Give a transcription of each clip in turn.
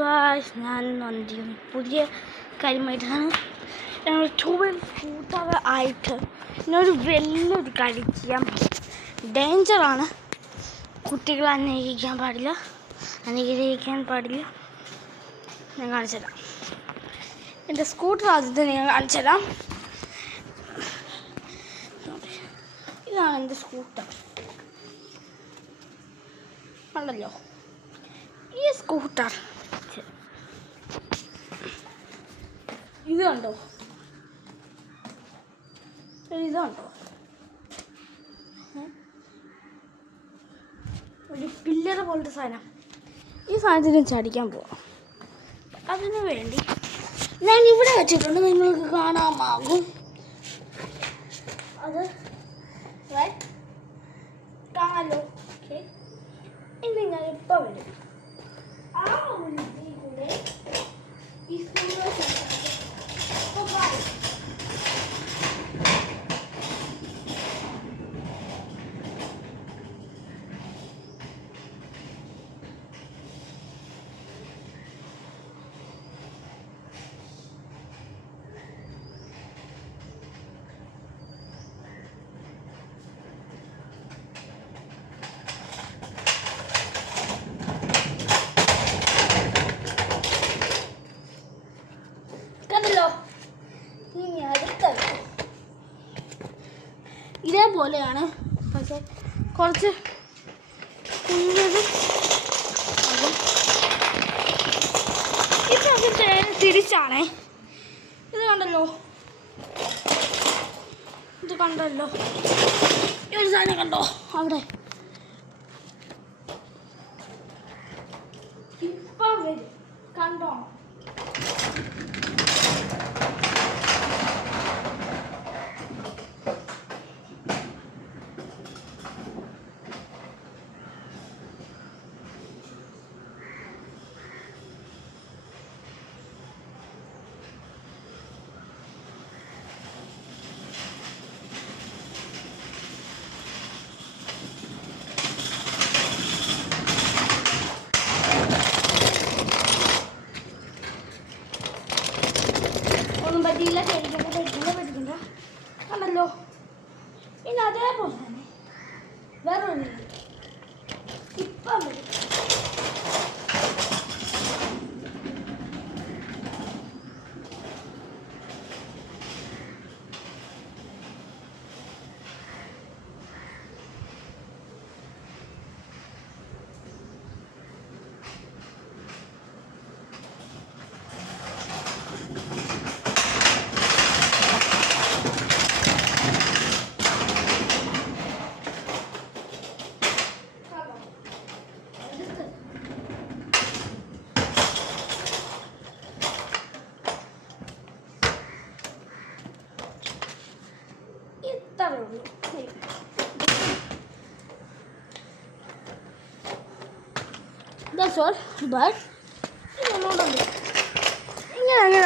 Guys, ഞാൻ വന്നിരിക്കുന്നു പുതിയ കാര്യമായിട്ടാണ്. ഞങ്ങൾ ട്യൂബിൽ കൂട്ടാതെ ആയിട്ട് ഇന്നൊരു വലിയൊരു കാര്യം ചെയ്യാൻ ഡേഞ്ചറാണ്. കുട്ടികളെ അനുകരിക്കാൻ പാടില്ല. ഞാൻ കാണിച്ചുതരാം. എൻ്റെ സ്കൂട്ടർ ആദ്യത്തെ ഞാൻ കാണിച്ചുതരാം. ഇതാണ് എൻ്റെ സ്കൂട്ടർ. കണ്ടല്ലോ, ഈ സ്കൂട്ടർ ഇത് കണ്ടോ, ഒരു പില്ലർ പോലത്തെ സാധനം. ഈ സാധനത്തിന് ചടിക്കാൻ പോവാം. അതിനു വേണ്ടി ഞാൻ ഇവിടെ വെച്ചിട്ടുണ്ട്, നിങ്ങൾക്ക് കാണാമാകും. അത് കാണാലോ. ഓക്കെ, ഇനി ഞാൻ ഇപ്പം വരും. ആ ഒരു കൂടെ ഈ ഇനി അടുത്തത് ഇതേപോലെയാണ്, പക്ഷെ കുറച്ച് കുഞ്ഞത്. ഇത് തിരിച്ചാണേ. ഇത് കണ്ടല്ലോ, ഈ ഒരു സാധനം കണ്ടോ അവിടെ. ഇപ്പം വരും, കണ്ടോ. ഒന്നും പറ്റിയില്ല, പേടിക്കണ്ട. കണ്ടല്ലോ, ഇനി അതേപോലെ തന്നെ വേറൊരു ഇപ്പം വരും. That's all, but ഇങ്ങനെ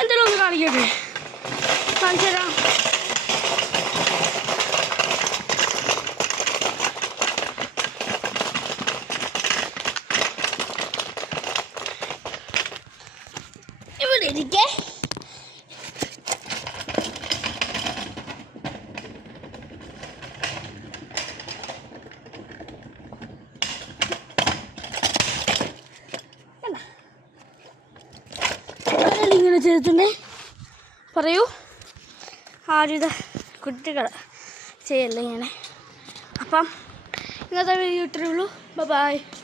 എന്തെങ്കിലും ഒന്ന് കാണിക്കട്ടെ. കാണിച്ചുതരാം. ഇവിടെ ഇരിക്കേ. ഇങ്ങനെ ചെയ്തിട്ടുണ്ടേ. പറയൂ, ആരും കുട്ടികൾ ചെയ്യല്ലേ ഇങ്ങനെ. അപ്പം ഇന്നത്തെ വീഡിയോ ഇത്രയേ ഉള്ളൂ. ബൈ.